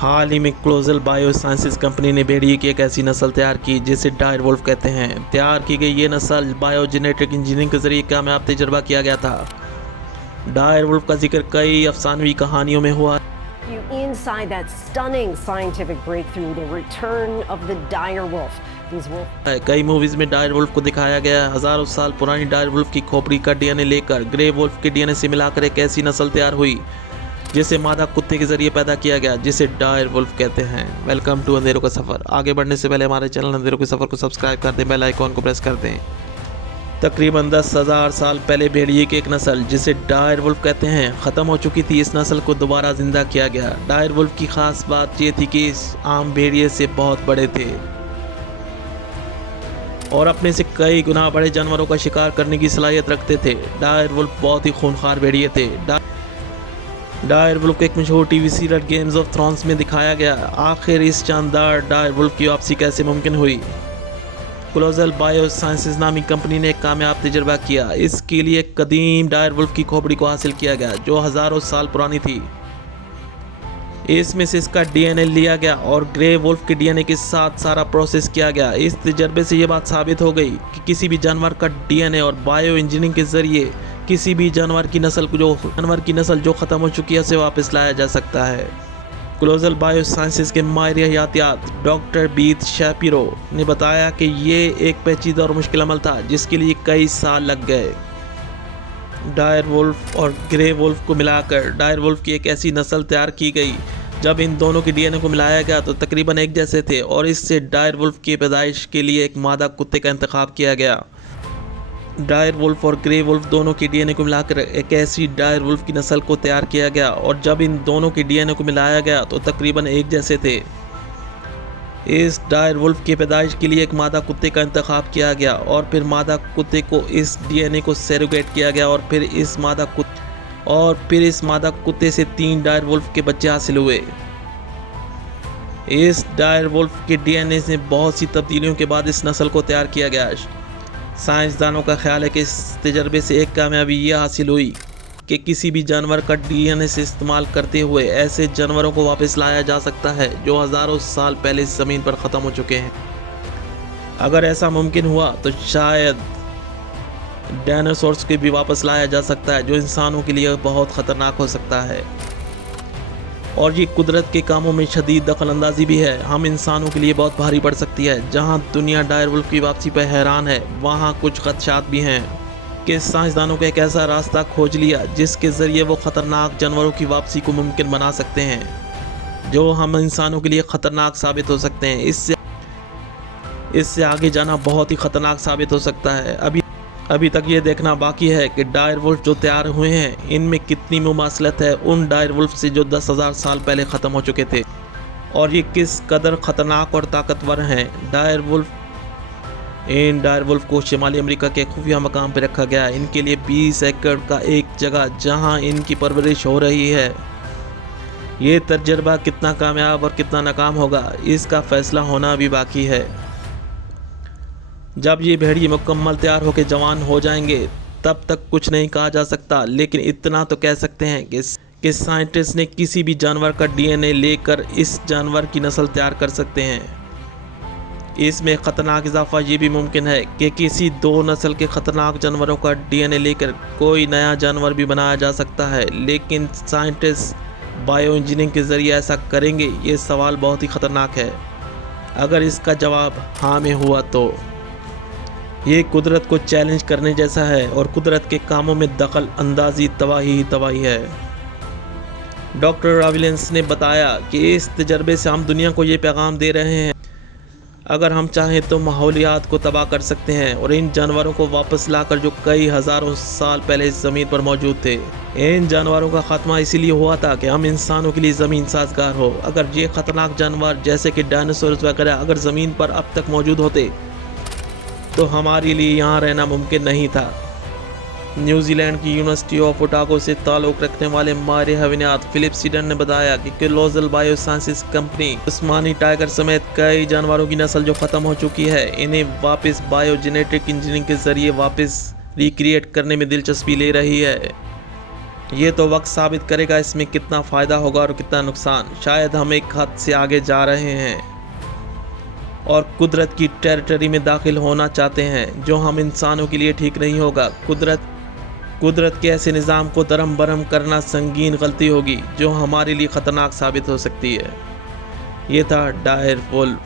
हाल ही में colossal biosciences company ने भेड़िए की एक ऐसी नस्ल तैयार की जिसे डायर वुल्फ कहते हैं। तैयार की गई ये नस्ल बायोजेनेटिक इंजीनियरिंग के जरिए कामयाब तजर्बा किया गया था। डायर वुल्फ का जिक्र कई अफसानवी कहानियों में हुआ। Inside that stunning scientific breakthrough, the return of the dire wolf. कई मूवीज में डायर वुल्फ को दिखाया गया है। हजारों साल पुरानी डायर वुल्फ की खोपड़ी का डीएनए लेकर ग्रे वुल्फ के डीएनए से मिलाकर एक ऐसी नस्ल तैयार हुई जिसे मादा कुत्ते के जरिए पैदा किया गया, जिसे डायर वुल्फ कहते हैं। वेलकम टू अंधेरों का सफ़र। आगे बढ़ने से पहले हमारे चैनल अंधेरों के सफ़र को सब्सक्राइब कर दें, बेल आइकॉन को प्रेस कर दें। तकरीबन 10,000 साल पहले भेड़िए की एक नस्ल जिसे डायर वुल्फ कहते हैं ख़त्म हो चुकी थी। इस नस्ल को दोबारा जिंदा किया गया। डायर वुल्फ की खास बात ये थी कि इस आम भेड़िए से बहुत बड़े थे और अपने से कई गुना बड़े जानवरों का शिकार करने की सलाहियत रखते थे। डायर वुल्फ बहुत ही खूंखार भेड़िए थे। डायर वुल्फ को एक मशहूर TV serial games of thrones में दिखाया गया। आखिर इस शानदार डायर वुल्फ की वापसी कैसे मुमकिन हुई? क्लोजल बायोसाइंसेज नामी कंपनी ने एक कामयाब तजर्बा किया। इसके लिए कदीम डायर वुल्फ की खोपड़ी को हासिल किया गया जो हज़ारों साल पुरानी थी। इसमें से इसका डीएनए लिया गया और ग्रे वुल्फ के डीएनए के साथ सारा प्रोसेस किया गया। इस तजर्बे से ये बात साबित हो गई कि किसी भी जानवर का डीएनए और बायो इंजीनियरिंग के जरिए किसी भी जानवर की नस्ल जो ख़त्म हो चुकी है उसे वापस लाया जा सकता है। क्लोजल बायोसाइंसेज के माहिर हयातियात डॉक्टर बीथ शैपिरो ने बताया कि ये एक पेचीदा और मुश्किल अमल था जिसके लिए कई साल लग गए। डायर वुल्फ और ग्रे वुल्फ को मिलाकर डायर वुल्फ की एक ऐसी नस्ल तैयार की गई। जब इन दोनों के डीएनए को मिलाया गया तो तकरीबन एक जैसे थे और इससे डायर वुल्फ की पैदाइश के लिए एक मादा कुत्ते का इंतखाब किया गया। डायर वुल्फ और ग्रे वुल्फ दोनों के डीएनए को मिलाकर एक ऐसी डायर वुल्फ की नस्ल को तैयार किया गया और जब इन दोनों के डीएनए को मिलाया गया तो तकरीबन एक जैसे थे। इस डायर वुल्फ की पैदाइश के लिए एक मादा कुत्ते का इंतखाब किया गया और फिर मादा कुत्ते को इस डीएनए को सेरोगेट किया गया और फिर इस मादा कुत्ते से 3 डायर वुल्फ के बच्चे हासिल हुए। इस डायर वुल्फ के डीएनए से बहुत सी तब्दीलियों के बाद इस नस्ल को तैयार किया गया। साइंसदानों का ख्याल है कि इस तजर्बे से एक कामयाबी ये हासिल हुई कि किसी भी जानवर का डीएनए से इस्तेमाल करते हुए ऐसे जानवरों को वापस लाया जा सकता है जो हज़ारों साल पहले इस ज़मीन पर ख़त्म हो चुके हैं। अगर ऐसा मुमकिन हुआ तो शायद डायनासोर्स को भी वापस लाया जा सकता है जो इंसानों के लिए बहुत ख़तरनाक हो सकता है। और ये कुदरत के कामों में शदीद दखलंदाजी भी है। हम इंसानों के लिए बहुत भारी पड़ सकती है। जहाँ दुनिया डायर वुल्फ की वापसी पर हैरान है वहाँ कुछ खदशात भी हैं कि साइंसदानों को एक ऐसा रास्ता खोज लिया जिसके ज़रिए वो ख़तरनाक जानवरों की वापसी को मुमकिन बना सकते हैं जो हम इंसानों के लिए ख़तरनाक साबित हो सकते हैं। इससे आगे जाना बहुत ही ख़तरनाक साबित हो सकता है। अभी तक ये देखना बाकी है कि डायर वुल्फ जो तैयार हुए हैं इनमें कितनी मुमासलत है उन डायर वुल्फ से जो 10,000 साल पहले ख़त्म हो चुके थे और ये किस कदर ख़तरनाक और ताकतवर हैं। इन डायर वुल्फ को शिमाली अमेरिका के खुफिया मकाम पर रखा गया है। इनके लिए 20 एकड़ का एक जगह जहां इनकी परवरिश हो रही है। ये तजर्बा कितना कामयाब और कितना नाकाम होगा इसका फ़ैसला होना भी बाकी है। जब ये भेड़िए मुकम्मल तैयार होकर जवान हो जाएंगे तब तक कुछ नहीं कहा जा सकता, लेकिन इतना तो कह सकते हैं कि साइंटिस्ट ने किसी भी जानवर का डीएनए लेकर इस जानवर की नस्ल तैयार कर सकते हैं। इसमें ख़तरनाक इजाफा ये भी मुमकिन है कि किसी 2 नस्ल के ख़तरनाक जानवरों का डीएनए लेकर कोई नया जानवर भी बनाया जा सकता है। लेकिन साइंटिस्ट बायो इंजीनियरिंग के ज़रिए ऐसा करेंगे ये सवाल बहुत ही ख़तरनाक है। अगर इसका जवाब हाँ में हुआ तो ये कुदरत को चैलेंज करने जैसा है और कुदरत के कामों में दखल अंदाजी तबाही है। डॉक्टर रॉबिन्स ने बताया कि इस तजर्बे से हम दुनिया को ये पैगाम दे रहे हैं अगर हम चाहें तो माहौलियात को तबाह कर सकते हैं और इन जानवरों को वापस लाकर जो कई हज़ारों साल पहले इस ज़मीन पर मौजूद थे। इन जानवरों का ख़त्मा इसीलिए हुआ था कि हम इंसानों के लिए ज़मीन साजगार हो। अगर ये ख़तरनाक जानवर जैसे कि डायनासोर्स वगैरह अगर ज़मीन पर अब तक मौजूद होते तो हमारे लिए यहाँ रहना मुमकिन नहीं था। न्यूजीलैंड की यूनिवर्सिटी ऑफ ओटागो से ताल्लुक़ रखने वाले माहिर हयातियात फिलिप सीडन ने बताया कि क्लोजल बायोसाइंसेज कंपनी उस्मानी टाइगर समेत कई जानवरों की नस्ल जो ख़त्म हो चुकी है इन्हें वापस बायोजेनेटिक इंजीनियरिंग के ज़रिए वापस रिक्रिएट करने में दिलचस्पी ले रही है। ये तो वक्त साबित करेगा इसमें कितना फ़ायदा होगा और कितना नुकसान। शायद हम एक हद से आगे जा रहे हैं और कुदरत की टेरिटरी में दाखिल होना चाहते हैं, जो हम इंसानों के लिए ठीक नहीं होगा। कुदरत के ऐसे निज़ाम को दरम बरम करना संगीन गलती होगी, जो हमारे लिए ख़तरनाक साबित हो सकती है। ये था डायर वुल्फ।